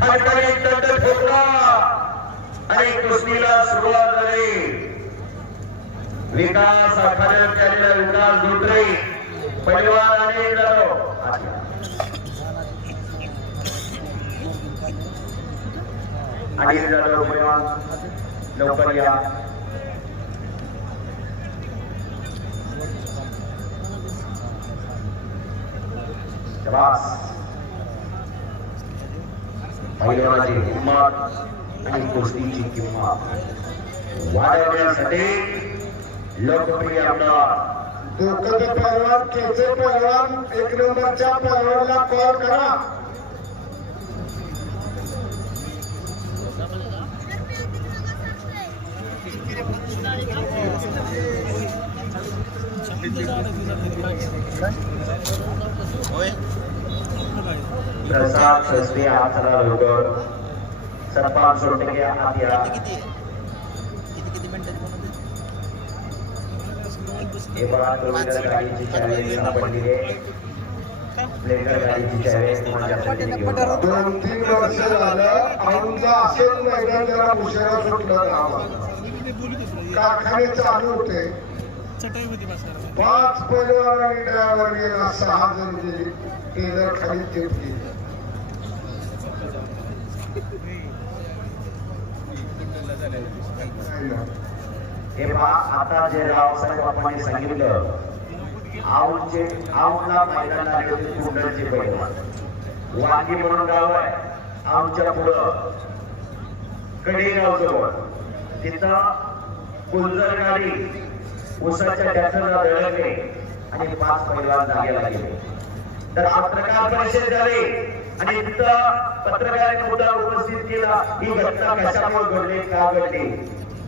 खडखडी दंड ठोकला आणि कुस्तीला सुरुवात झाली. विकास आखाड्यात विकास धोत्रे परिवार आणि जाधव आणि जाधव परिवार. लवकर या. शाबास. पहिलवानाची हिंमत आणि कुस्तीची किंमत. वाढवण्यासाठी लोकप्रिय आमदार. डोकं पहलवान केचे पहलवान एक नंबरच्या पहलवानला कॉल करा. प्रसाद शास्त्री हात चला लवकर सरपंच सोडके या हे बघा टोवीलर गाडीची चावी सापडली आहे प्लेकर गाडीची चावी कोणाच्या दोन तीन वर्ष झालं औंधला असंच मैदान त्याला उशिरा सुटलं कारखाने चालू होते पाच पैलवान ड्रायव्हर गेला सहा जण गेले टेलर खाली तेच हे पहा आता जे रावसाहेब आपण सांगितलं औंधचे औंधला मैदान आले होते कुंडलचे पैलवान. वांगी म्हणून गाव आहे औंधच्या पुढं. कडी गाव जवळ. तिथं कुंजर गाडी उसाच्या ट्रॅक्टरला धडकले आणि पाच पैलवान जागेला गेले. तर पत्रकार परिषद झाली. आणि तिथं पत्रकारांनी मुद्दा उपस्थित केला ही घटना कशामुळे घडली का घडली?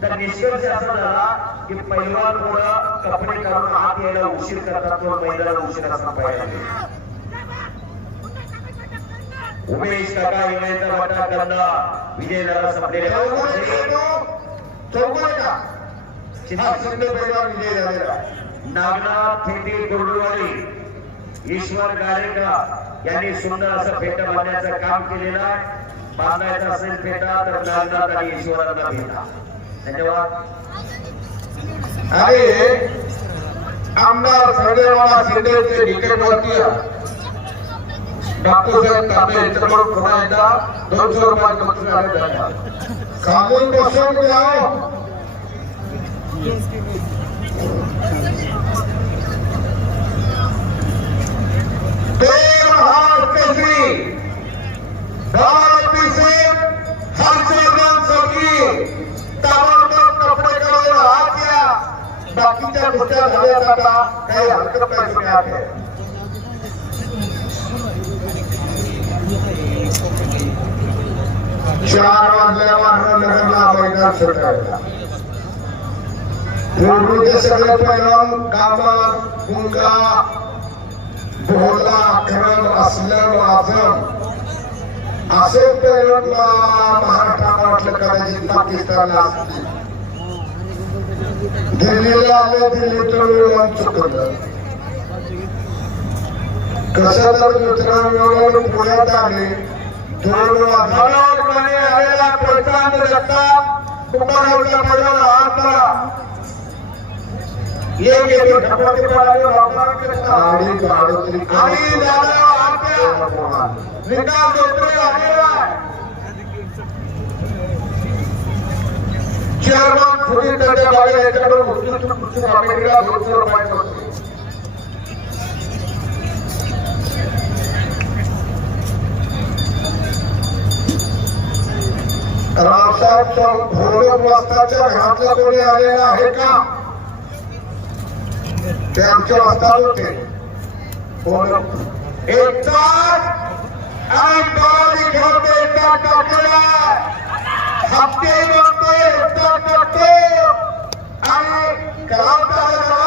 तर निष्कर्ष असा झाला की पैलवान मुलं कपडे काढून आत यायला उशीर करतात तो मैदानात उशीर असं पाहिजे उमेश काका इंग्लंडचा वाटा करला विजय झाला संपलेले. पैलवान विजय झालेला नागनाथ थेटे गुरुवारी ईश्वर गारेकर यांनी सुंदर असं फेट बांधण्याचं काम केलेलं आहे. बांधायचा असेल फेटा तर नागनाथ आणि ईश्वरांना भेटा. धन्यवाद. अरे आमदार संजयवाला शिंदेचे निकटवर्तीय डॉक्टर साहेब तांबे यांच्याकडून पुन्हा एकदा दोनशे रुपये बक्षीस धन्यवाद खालून बसून घ्या आता हरकत नाही तुम्ही चार वाजल्यावर नगरला मैदान सुटायला पूर्वीचे सगळे पैलवान कामत कुंका बोला खरण असलम आझम असे पैलवानला महाराष्ट्राला वाटलं कदाचित पाकिस्तानला असतील. दिल्लीला आले दिल्लीतून विमान चुकलं कसं तर मित्रांनो पुण्यात आले. दोन आलेला पडला एक एक पडाले आणि गाडोत्री आणि झाला आपल्या निकाल दोतरे आलेला चेअरमन फुटी त्याच्या बागे याच्याकडून उत्कृष्ट कृषी मागणीला दोनशे रुपये रावसाहेब वस्ताच्या घरातला कोणी आलेला आहे का? ते आमचे वस्ताद होते आणि घेऊन हप्ते म्हणतो एकटा टाकतो आणि कलावता आला